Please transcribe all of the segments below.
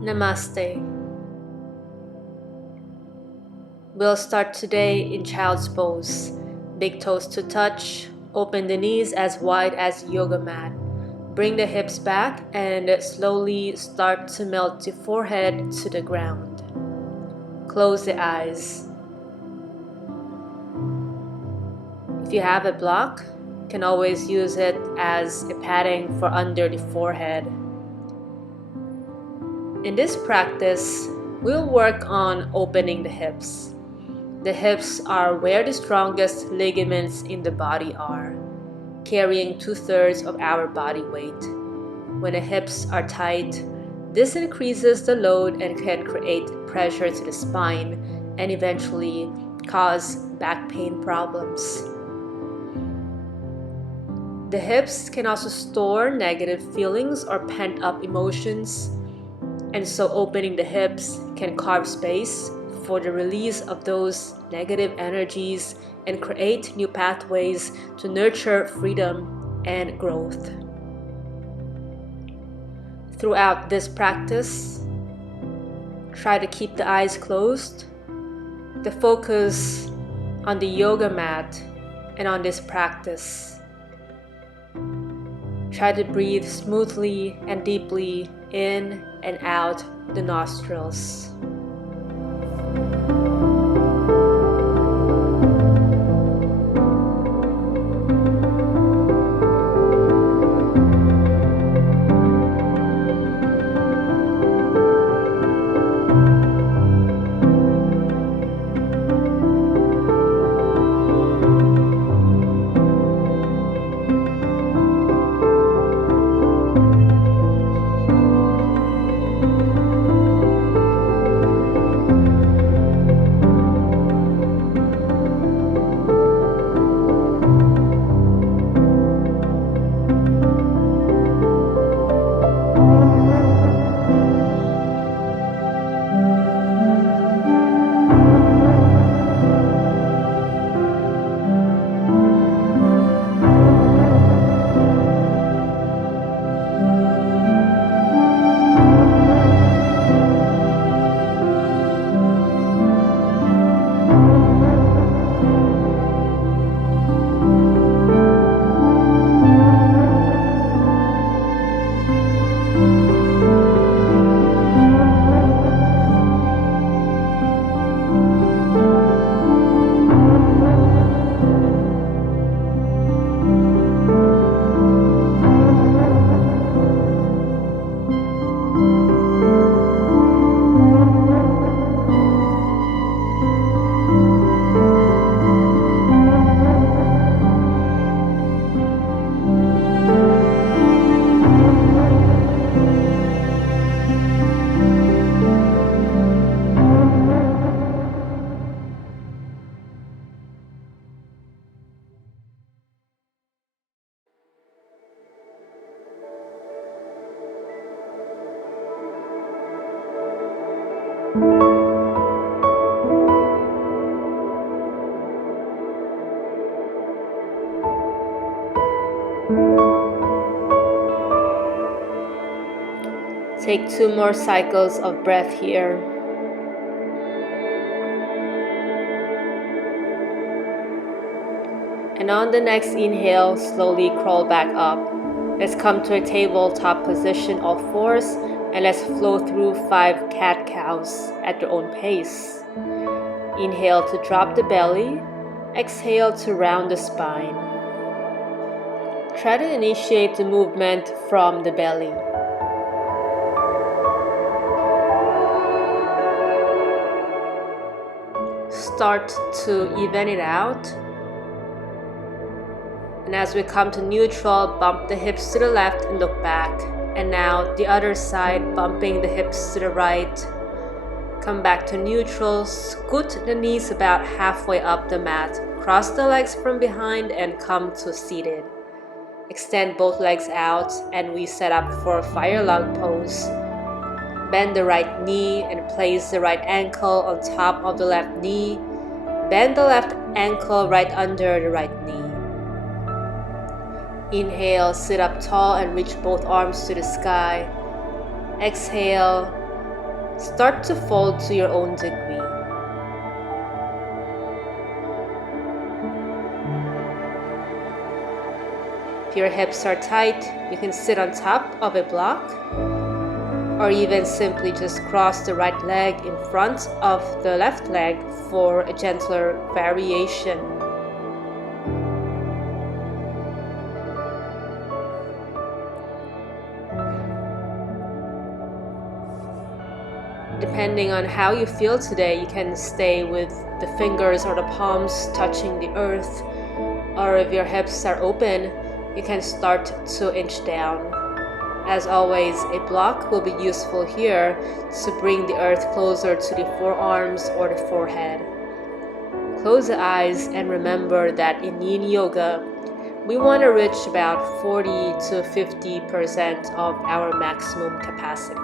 Namaste. We'll start today in child's pose. Big toes to touch. Open the knees as wide as yoga mat. Bring the hips back and slowly start to melt the forehead to the ground. Close the eyes. If you have a block, you can always use it as a padding for under the forehead. In this practice, we'll work on opening the hips. The hips are where the strongest ligaments in the body are, carrying 2/3 of our body weight. When the hips are tight, this increases the load and can create pressure to the spine and eventually cause back pain problems. The hips can also store negative feelings or pent-up emotions, and so opening the hips can carve space for the release of those negative energies and create new pathways to nurture freedom and growth. Throughout this practice, try to keep the eyes closed, to focus on the yoga mat and on this practice. Try to breathe smoothly and deeply in and out the nostrils. Take 2 more cycles of breath here. And on the next inhale, slowly crawl back up. Let's come to a tabletop position, all fours, and let's flow through 5 cat-cows at your own pace. Inhale to drop the belly. Exhale to round the spine. Try to initiate the movement from the belly. Start to even it out. And as we come to neutral, bump the hips to the left and look back. And now the other side, bumping the hips to the right. Come back to neutral, scoot the knees about halfway up the mat. Cross the legs from behind and come to seated. Extend both legs out and we set up for fire log pose. Bend the right knee and place the right ankle on top of the left knee. Bend the left ankle right under the right knee. Inhale, sit up tall and reach both arms to the sky. Exhale, Start to fold to your own degree. If your hips are tight, you can sit on top of a block, or even simply just cross the right leg in front of the left leg for a gentler variation. Depending on how you feel today, you can stay with the fingers or the palms touching the earth, or if your hips are open, you can start to inch down. As always, a block will be useful here to bring the earth closer to the forearms or the forehead. Close the eyes and remember that in Yin Yoga, we want to reach about 40 to 50% of our maximum capacity.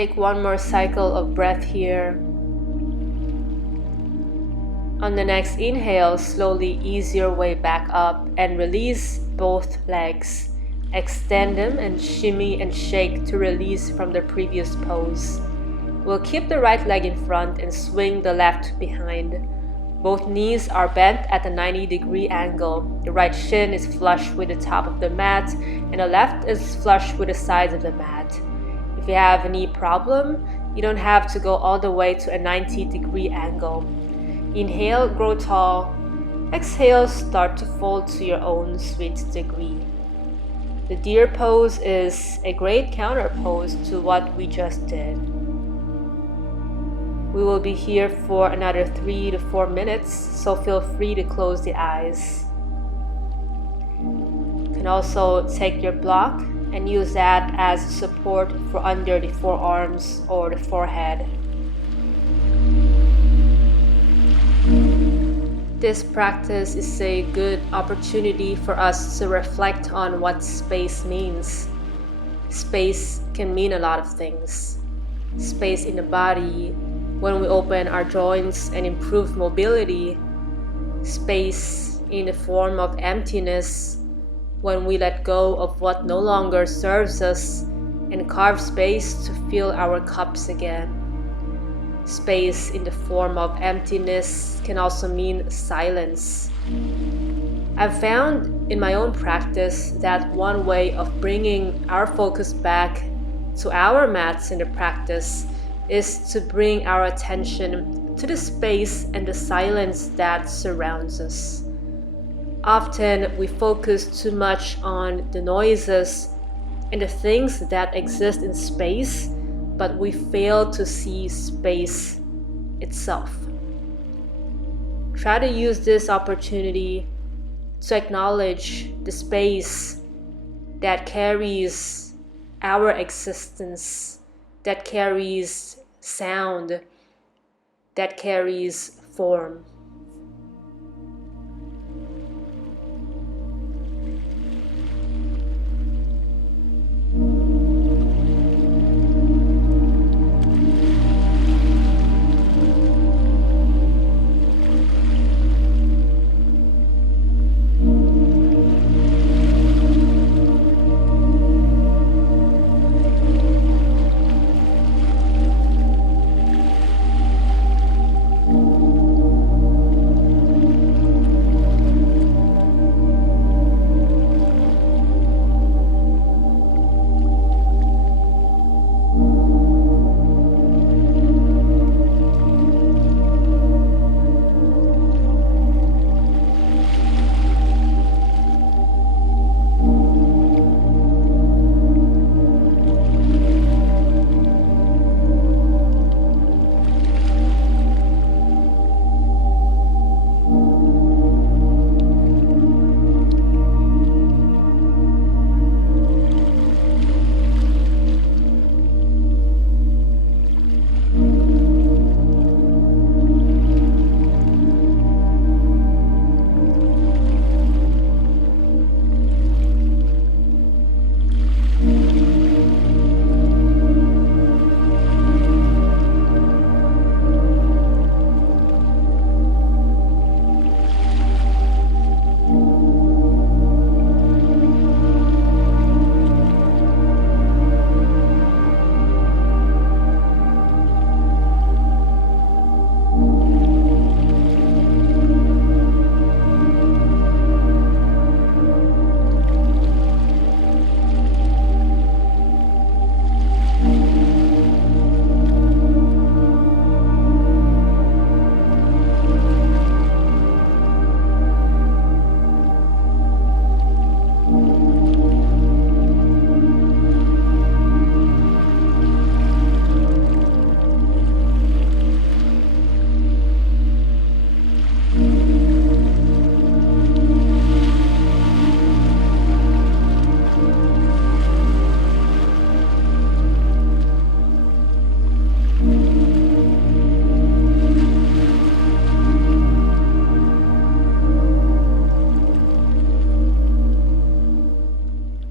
take one more cycle of breath here. On the next inhale, slowly ease your way back up and release both legs. Extend them and shimmy and shake to release from the previous pose. We'll keep the right leg in front and swing the left behind. Both knees are bent at a 90-degree angle. The right shin is flush with the top of the mat and the left is flush with the sides of the mat. If you have a knee problem, you don't have to go all the way to a 90-degree angle. Inhale, grow tall. Exhale, start to fold to your own sweet degree. The deer pose is a great counter pose to what we just did. We will be here for another 3 to 4 minutes, so feel free to close the eyes. You can also take your block and use that as support for under the forearms or the forehead. This practice is a good opportunity for us to reflect on what space means. Space can mean a lot of things. Space in the body, when we open our joints and improve mobility. Space in the form of emptiness, when we let go of what no longer serves us and carve space to fill our cups again. Space in the form of emptiness can also mean silence. I've found in my own practice that one way of bringing our focus back to our mats in the practice is to bring our attention to the space and the silence that surrounds us. Often we focus too much on the noises and the things that exist in space, but we fail to see space itself. Try to use this opportunity to acknowledge the space that carries our existence, that carries sound, that carries form.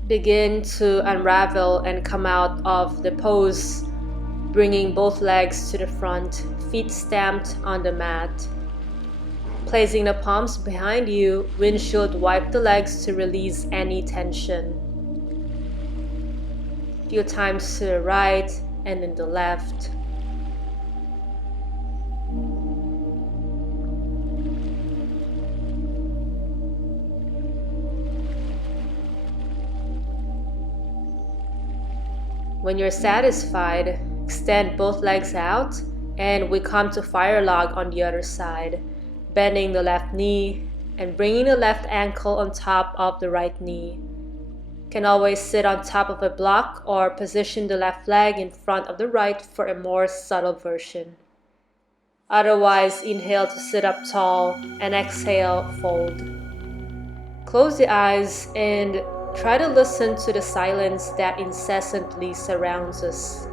Begin to unravel and come out of the pose Bringing both legs to the front, feet stamped on the mat. Placing the palms behind you, windshield wipe the legs to release any tension. Few times to the right and then the left. When you're satisfied, extend both legs out and we come to fire log on the other side, bending the left knee and bringing the left ankle on top of the right knee. Can always sit on top of a block or position the left leg in front of the right for a more subtle version. Otherwise, inhale to sit up tall and exhale, fold. Close the eyes and try to listen to the silence that incessantly surrounds us.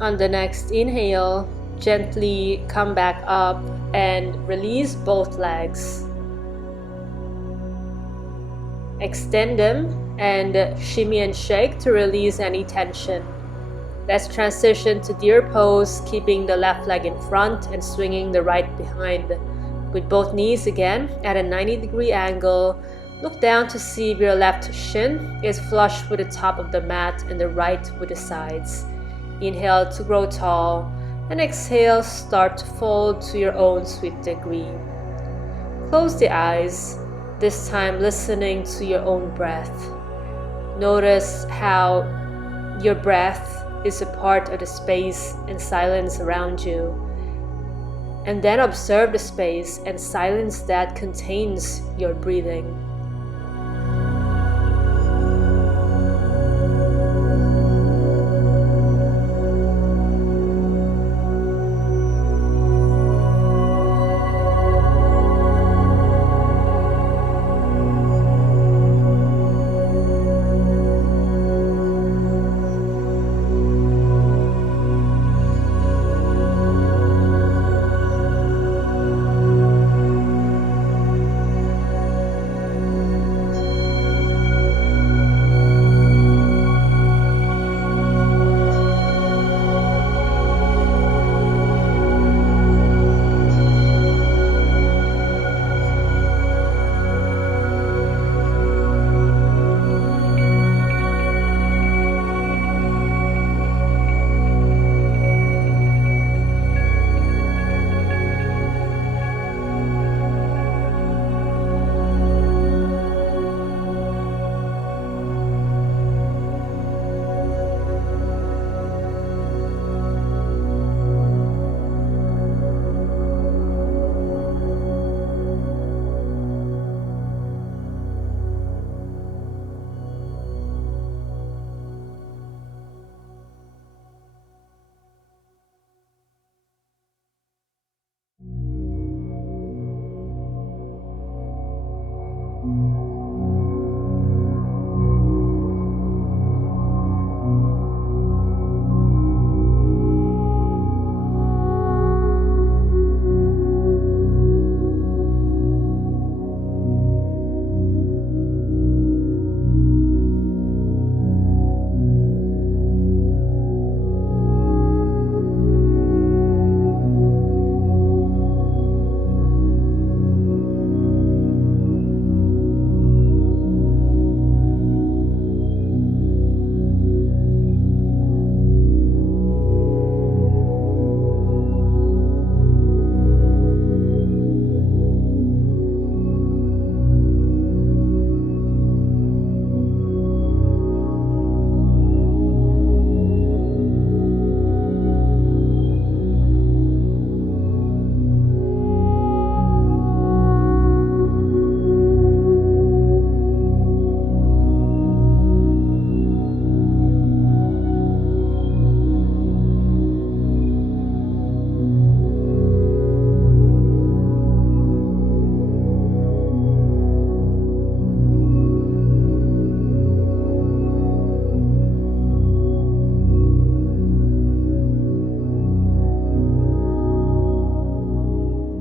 On the next inhale, gently come back up and release both legs. Extend them and shimmy and shake to release any tension. Let's transition to deer pose, keeping the left leg in front and swinging the right behind. With both knees again at a 90-degree angle, look down to see if your left shin is flush with the top of the mat and the right with the sides. Inhale to grow tall, And exhale, start to fold to your own sweet degree. Close the eyes, this time listening to your own breath. Notice how your breath is a part of the space and silence around you. And then observe the space and silence that contains your breathing.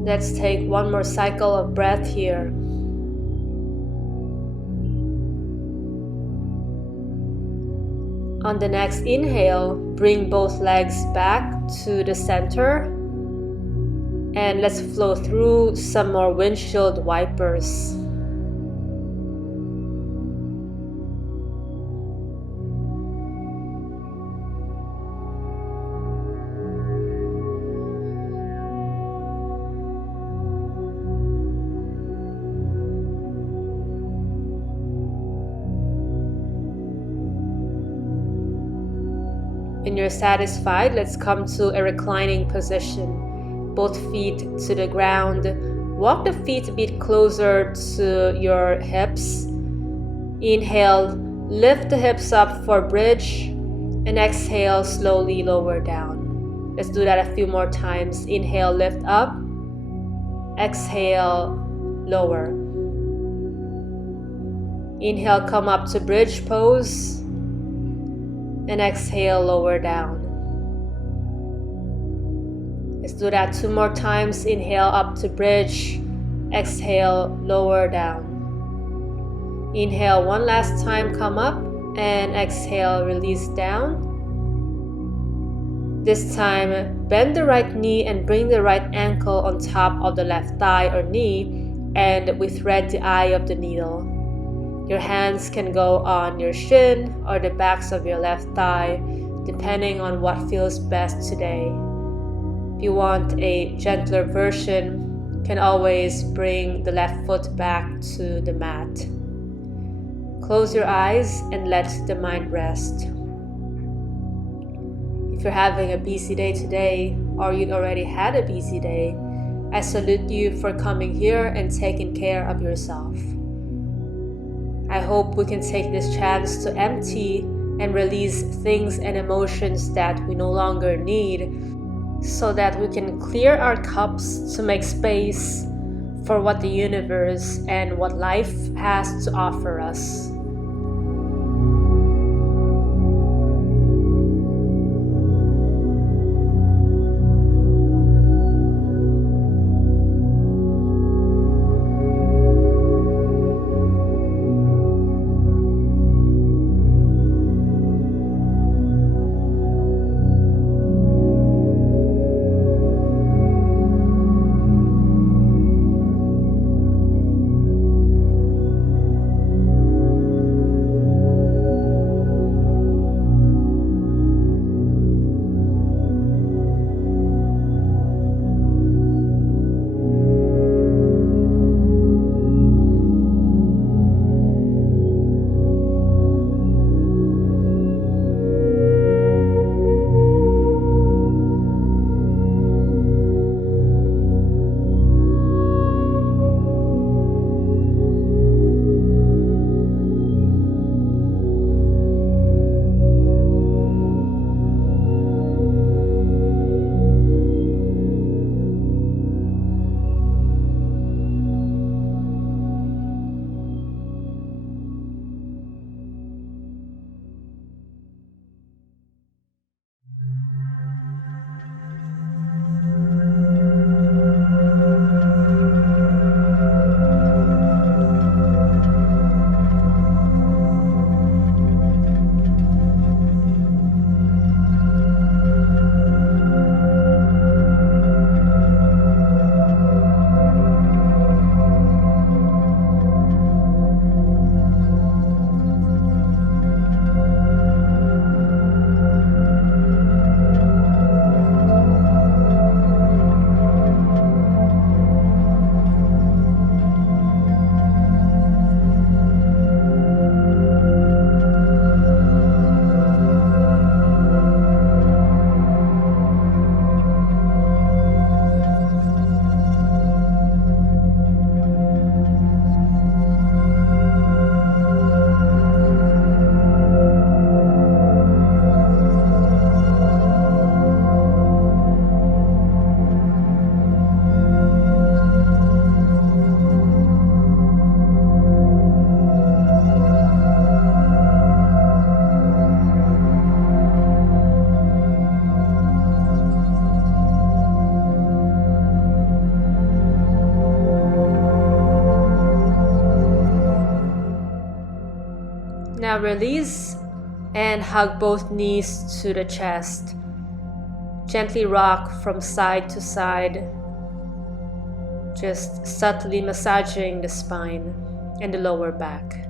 Let's take one more cycle of breath here. On the next inhale, bring both legs back to the center. And let's flow through some more windshield wipers. When you're satisfied, let's come to a reclining position. Both feet to the ground. Walk the feet a bit closer to your hips. Inhale, lift the hips up for bridge. And exhale, slowly lower down. Let's do that a few more times. Inhale, lift up. Exhale, lower. Inhale, come up to bridge pose. And exhale, lower down. Let's do that 2 more times. Inhale up to bridge. Exhale, lower down. Inhale 1 last time, come up. And exhale, release down. This time, bend the right knee and bring the right ankle on top of the left thigh or knee. And we thread the eye of the needle. Your hands can go on your shin or the backs of your left thigh, depending on what feels best today. you want a gentler version, can always bring the left foot back to the mat. Close your eyes and let the mind rest. If you're having a busy day today, or you'd already had a busy day, I salute you for coming here and taking care of yourself. I hope we can take this chance to empty and release things and emotions that we no longer need, so that we can clear our cups to make space for what the universe and what life has to offer us. Now release and hug both knees to the chest. Gently rock from side to side, just subtly massaging the spine and the lower back.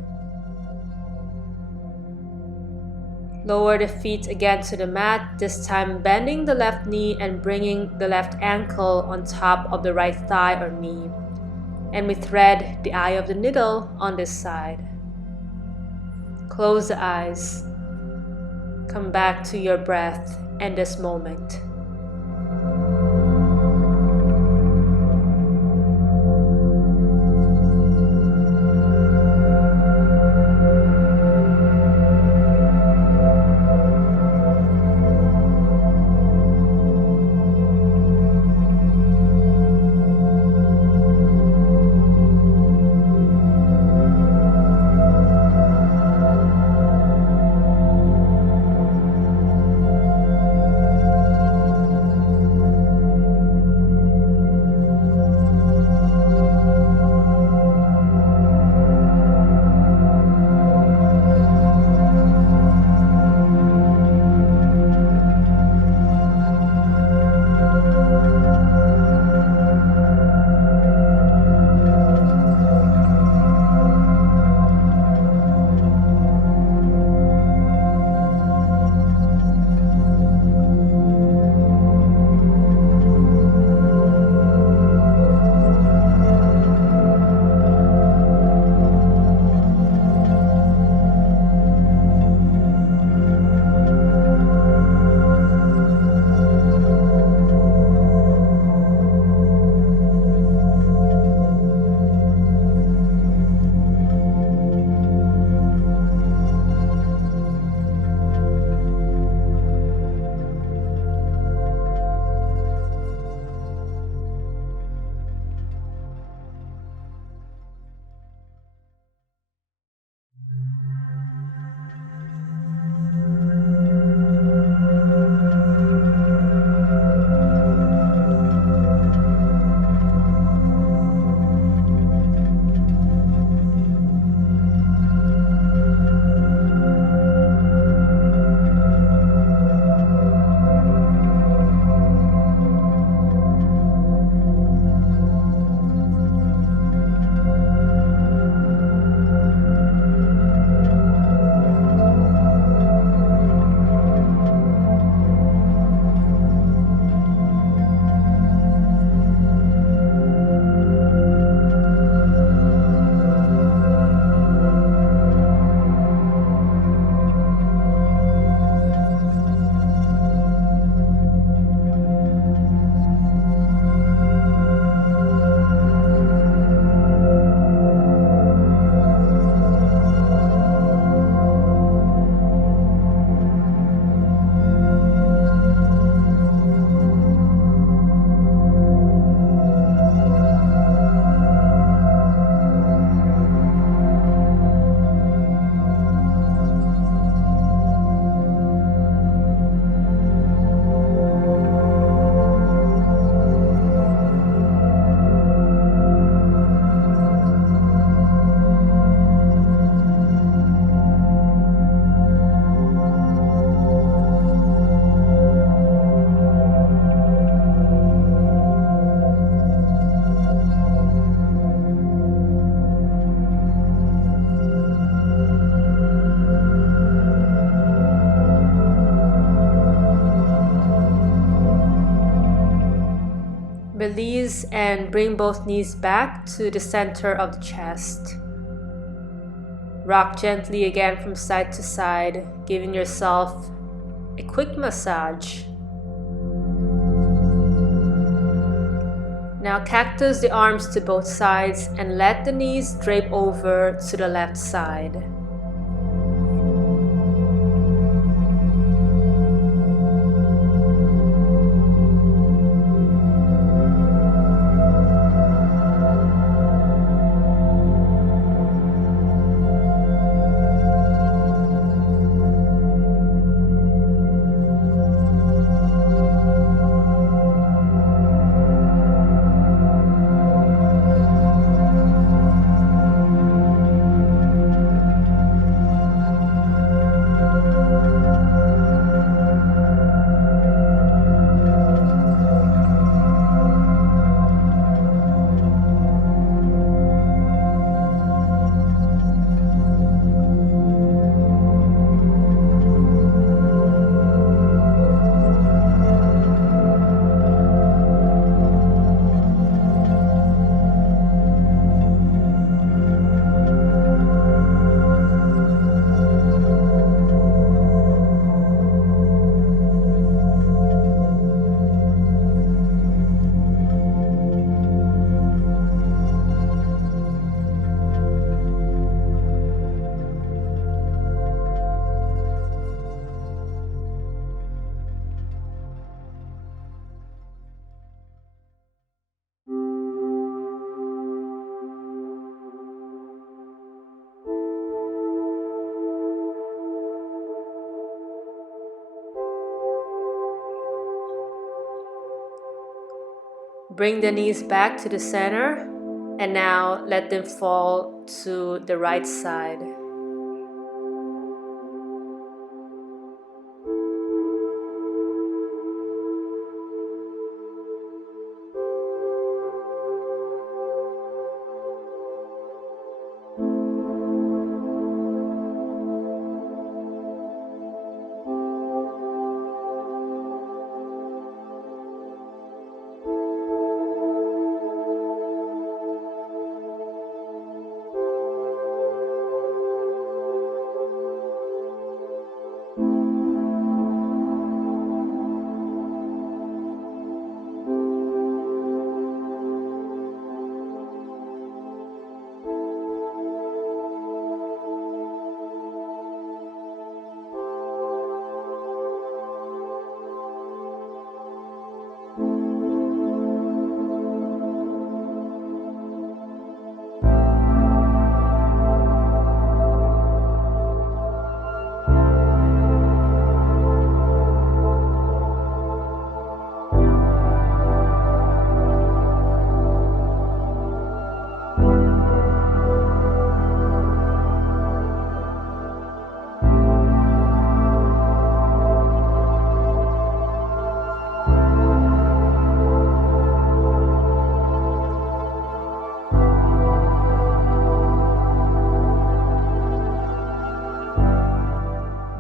Lower the feet again to the mat, this time bending the left knee and bringing the left ankle on top of the right thigh or knee. And we thread the eye of the needle on this side. Close the eyes. Come back to your breath and this moment. knees and bring both knees back to the center of the chest. Rock gently again from side to side, giving yourself a quick massage. Now cactus the arms to both sides and let the knees drape over to the left side. Bring the knees back to the center, and now let them fall to the right side.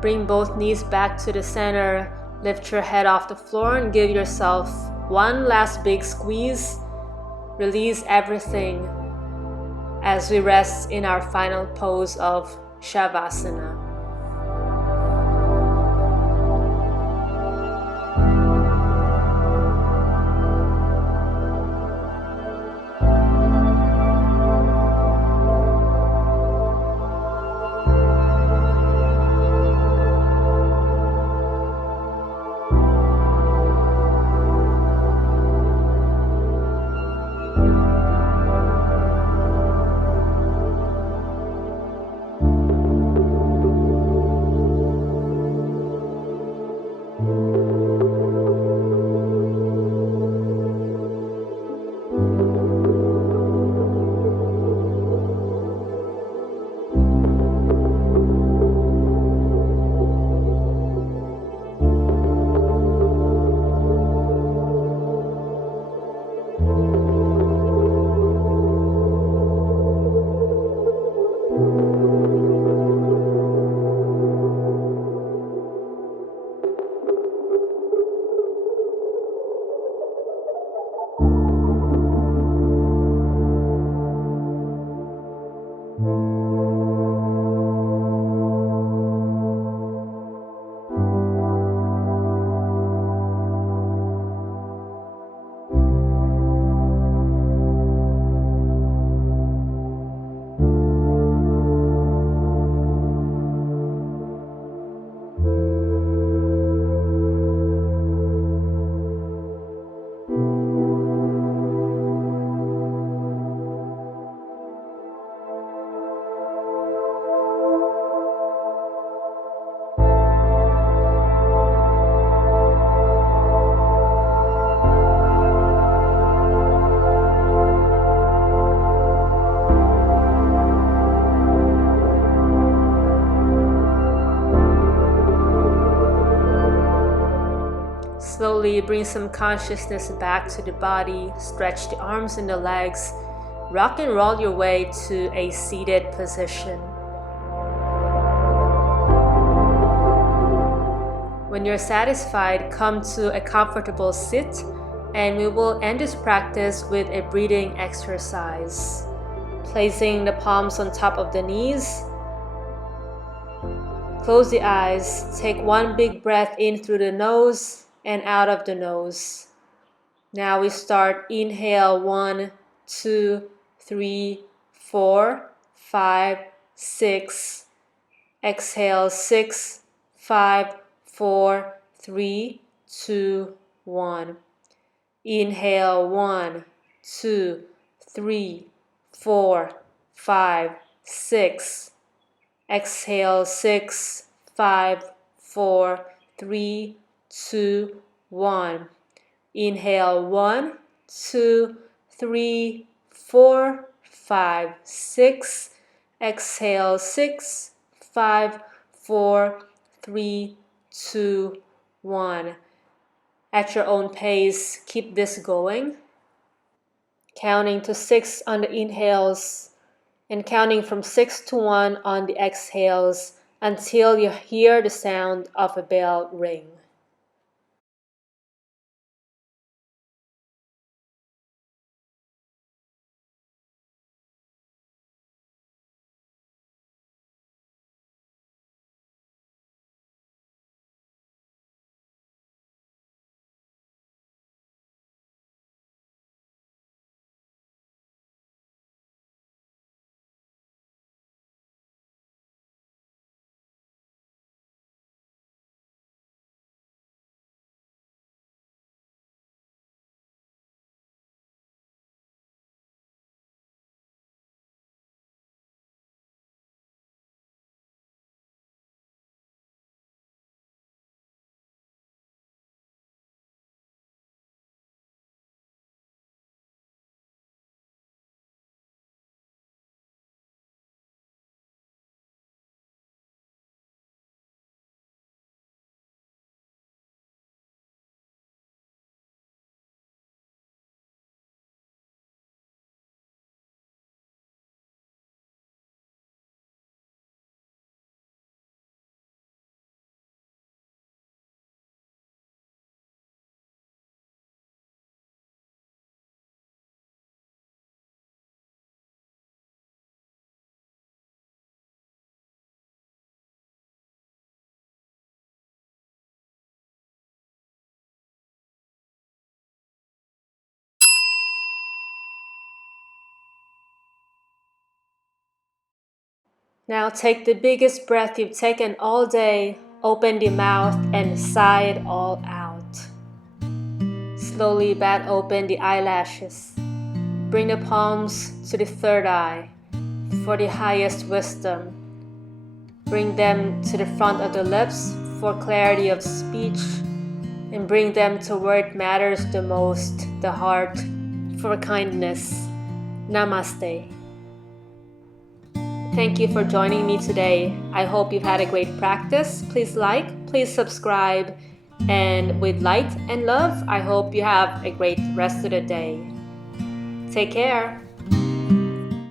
Bring both knees back to the center. Lift your head off the floor and give yourself one last big squeeze. Release everything as we rest in our final pose of Shavasana. Slowly bring some consciousness back to the body. Stretch the arms and the legs. Rock and roll your way to a seated position. When you're satisfied, come to a comfortable sit, and we will end this practice with a breathing exercise. Placing the palms on top of the knees. Close the eyes. Take one big breath in through the nose and out of the nose. Now we start. Inhale 1, 2, 3, 4, 5, 6. Exhale 6, 5, 4, 3, 2, 1. Inhale 1, 2, 3, 4, 5, 6. Exhale 6, 5, 4, 3, 2, 1. Inhale 1, 2, 3, 4, 5, 6. Exhale 6, 5, 4, 3, 2, 1. At your own pace, keep this going. Counting to 6 on the inhales and counting from 6 to 1 on the exhales until you hear the sound of a bell ring. Now take the biggest breath you've taken all day. Open the mouth and sigh it all out. Slowly bat open the eyelashes. Bring the palms to the third eye for the highest wisdom. Bring them to the front of the lips for clarity of speech, and bring them to where it matters the most, the heart, for kindness. Namaste. Thank you for joining me today. I hope you've had a great practice. Please like, please subscribe, and with light and love, I hope you have a great rest of the day. Take care.